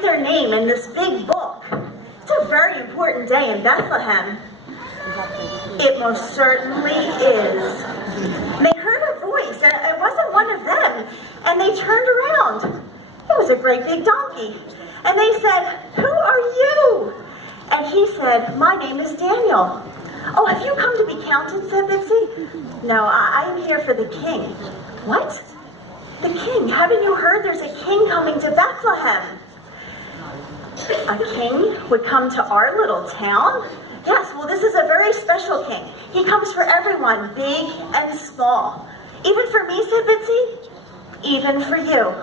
write their name in this big book. It's a very important day in Bethlehem. It most certainly is. And they heard a voice, and it wasn't one of them, and they turned around. It was a great big donkey. And they said, "Who are you?" And he said, "My name is Daniel." "Oh, have you come to be counted?" said Bitsy. "No, I'm here for the king." "What? The king? Haven't you heard there's a king coming to Bethlehem?" "A king would come to our little town?" "Yes, well, this is a very special king. He comes for everyone, big and small." "Even for me," said Bitsy. "Even for you."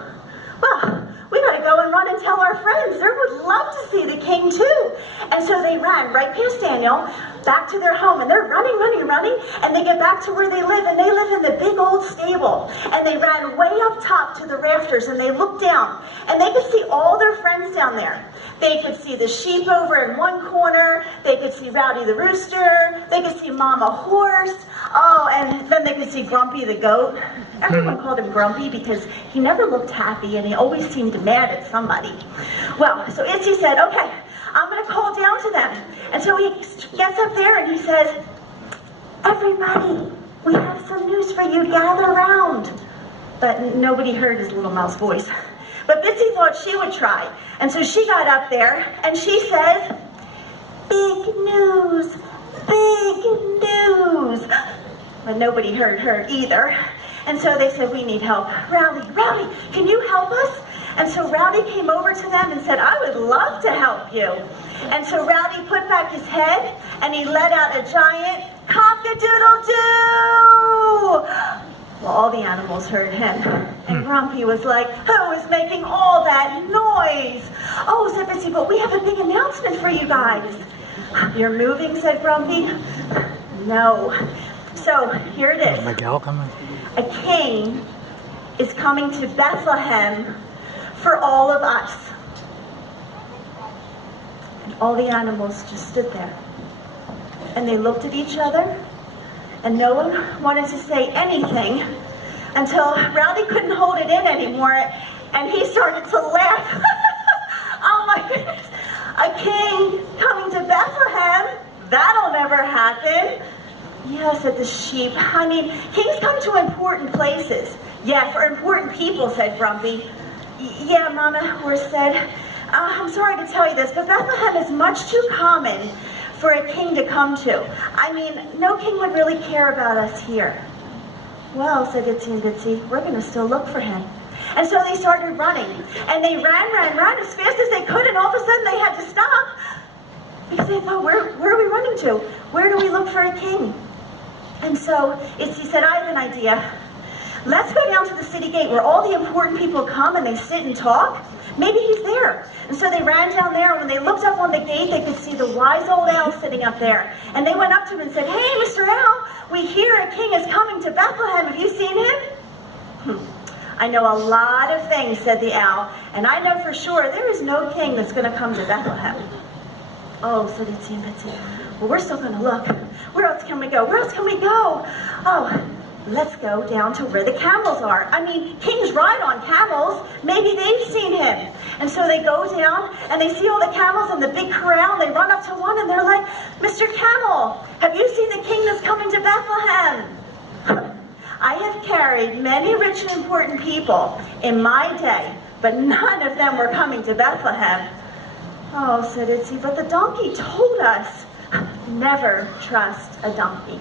"Well, we gotta go and run and tell our friends. They would love to see the king too." And so they ran right past Daniel, back to their home, and they're running, and they get back to where they live, and they live in the big old stable. And they ran way up top to the rafters, and they looked down, and they could see all their friends down there. They could see the sheep over in one corner, they could see Rowdy the rooster, they could see Mama Horse, oh, and then they could see Grumpy the goat. Everyone called him Grumpy because he never looked happy, and he always seemed mad at somebody. Well, so Itsy said, "Okay, I'm going to call down to them." And so he gets up there and he says, "Everybody, we have some news for you. Gather around." But nobody heard his little mouse voice. But Bitsy thought she would try. And so she got up there and she says, "Big news, big news." But nobody heard her either. And so they said, "We need help. Rowdy, can you help us?" And so Rowdy came over to them and said, "I would love to help you." And so Rowdy put back his head and he let out a giant cock-a-doodle-doo. Well, all the animals heard him. And Grumpy was like, "Who is making all that noise?" "Oh," said Bitsy, "but we have a big announcement for you guys." "You're moving," said Grumpy. "No." So here it is. Miguel coming? A king is coming to Bethlehem for all of us. And all the animals just stood there. And they looked at each other, and no one wanted to say anything until Rowdy couldn't hold it in anymore, and he started to laugh. "Oh my goodness, a king coming to Bethlehem? That'll never happen." "Yeah," said the sheep. "I mean, kings come to important places." "Yeah, for important people," said Grumpy. "Yeah," Mama Horse said. "I'm sorry to tell you this, but Bethlehem is much too common for a king to come to. I mean, no king would really care about us here." "Well," said Itsy and Bitsy, "we're going to still look for him." And so they started running, and they ran as fast as they could, and all of a sudden they had to stop because they thought, where are we running to? Where do we look for a king? And so Itsy said, "I have an idea. Let's go down to the city gate where all the important people come and they sit and talk. Maybe he's there." And so they ran down there, and when they looked up on the gate, they could see the wise old owl sitting up there. And they went up to him and said, "Hey, Mr. Owl, we hear a king is coming to Bethlehem. Have you seen him?" "I know a lot of things," said the owl, "and I know for sure there is no king that's going to come to Bethlehem." "Oh," said Itsy and Bitsy, "well, we're still going to look. Where else can we go? Where else can we go? Oh, let's go down to where the camels are. I mean, kings ride on camels. Maybe they've seen him." And so they go down, and they see all the camels in the big corral, and they run up to one, and they're like, "Mr. Camel, have you seen the king that's coming to Bethlehem?" "I have carried many rich and important people in my day, but none of them were coming to Bethlehem." "Oh," said Itsy, "but the donkey told us." Never trust a donkey.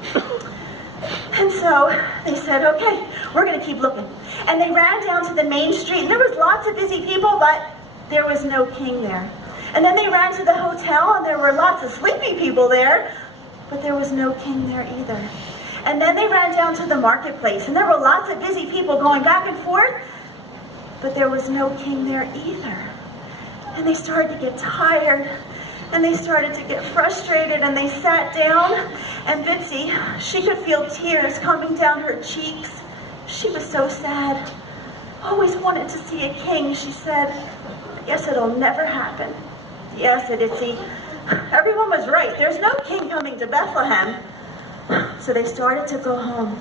And so they said, "Okay, we're going to keep looking." And they ran down to the main street, and there was lots of busy people, but there was no king there. And then they ran to the hotel, and there were lots of sleepy people there, but there was no king there either. And then they ran down to the marketplace, and there were lots of busy people going back and forth, but there was no king there either. And they started to get tired, and they started to get frustrated, and they sat down, and Bitsy, she could feel tears coming down her cheeks. She was so sad. "Always wanted to see a king," she said. "Guess it'll never happen." "Yeah," said Itsy. "Everyone was right. There's no king coming to Bethlehem." So they started to go home.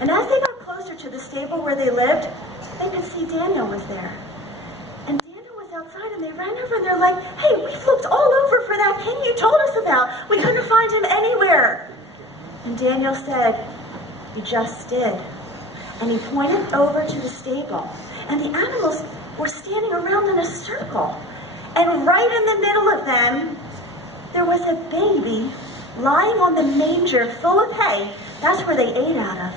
And as they got closer to the stable where they lived, they could see Daniel was there. And Daniel was outside, and they ran over and they're like, hey, we've looked all over for that king you told us about. We couldn't find him anywhere. And Daniel said, you just did. And he pointed over to the stable. And the animals were standing around in a circle. And right in the middle of them, there was a baby lying on the manger full of hay. That's where they ate out of.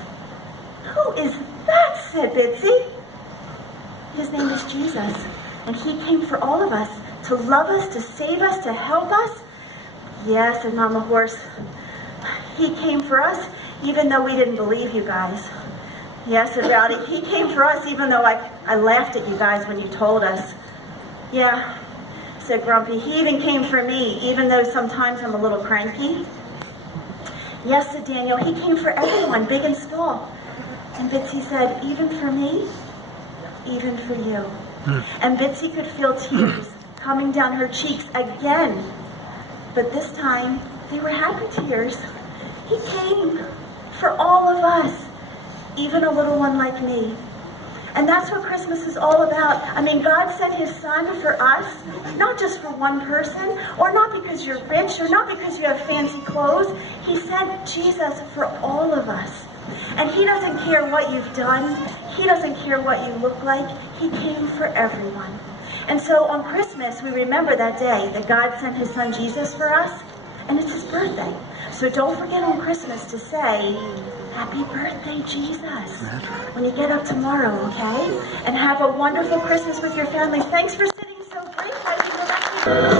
Who is that, said Bitsy. His name is Jesus. And he came for all of us, to love us, to save us, to help us. Yes, said Mama Horse. He came for us, even though we didn't believe you guys. Yes, said Rowdy. He came for us, even though I laughed at you guys when you told us. Yeah, said Grumpy. He even came for me, even though sometimes I'm a little cranky. Yes, said Daniel. He came for everyone, big and small. And Bitsy said, even for me, even for you. And Bitsy could feel tears coming down her cheeks again. But this time, they were happy tears. He came for all of us, even a little one like me. And that's what Christmas is all about. I mean, God sent his son for us, not just for one person, or not because you're rich, or not because you have fancy clothes. He sent Jesus for all of us. And he doesn't care what you've done. He doesn't care what you look like. He came for everyone. And so on Christmas, we remember that day that God sent his son Jesus for us, and it's his birthday. So don't forget on Christmas to say, happy birthday, Jesus, when you get up tomorrow, okay? And have a wonderful Christmas with your families. Thanks for sitting so briefly.